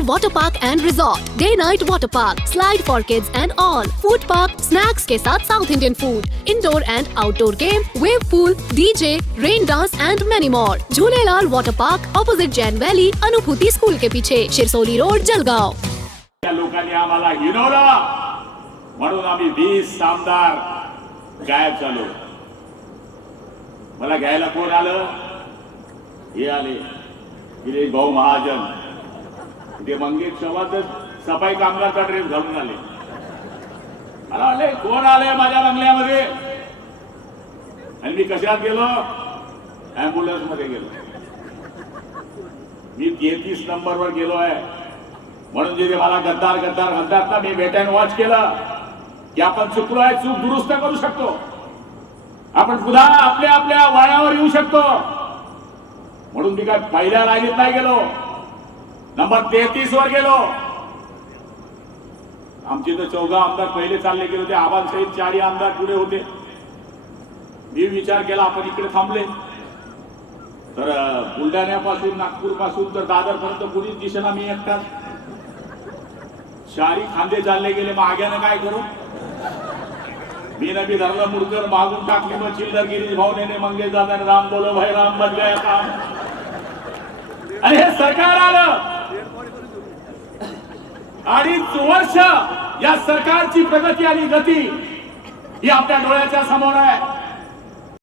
Jhulelalal Water Park and Resort, Day Night Water Park, Slide for Kids and all, Food Park, Snacks के साथ South Indian food, Indoor and Outdoor game, Wave Pool, DJ, Rain Dance and many more. Jhulelalal Water Park, opposite Jain Valley, Anubhuti school के पीछे, Shirsoli road, Jalgaon. त्या लोकांनी आम्हाला हिनवलं म्हणून आम्ही वीस आमदार गायब झालो मला घ्यायला कोण आलं हे आले गिरीश भाऊ महाजन ते मंगेश चव्हाण सफाई कामगारचा ड्रेस घालून आले. मला आले कोण आले माझ्या बंगल्यामध्ये? आणि मी कशात गेलो? अँब्युलन्समध्ये गेलो. मी तेहतीस नंबर वर गेलो आहे. म्हणून जे मला गद्दार गद्दार म्हणतात ना मी भेटायन वॉच केलं. की आपण चुकलो आहे चूक दुरुस्त करू शकतो. आपण पुन्हा आपल्या आपल्या वळणावर येऊ शकतो. म्हणून मी काय पहिल्या लाईनीत नाही गेलो. नंबर तेहतीस वर गेलो. आमचे तर चौदा आमदार पहिले चालले गेले होते. आबाद सहित चारही आमदार पुढे होते. मी विचार केला आपण इकडे थांबले. तर बुलढाण्यापासून नागपूरपासून तर दादर पर्यंत कुणीच दिशेला मी एकटाच. चारी खांदे चालले गेले माग्यानं काय करू? मी नबी धरलं मुडकर मागून टाकली मग चिल्लर गिरीश भावनेने मंगेश दादा राम बोलो भाई राम बन काम आणि हे सरकार आलं. अडीच वर्ष या सरकारची प्रगती आणि गती ही आपल्या डोळ्याच्या समोर आहे.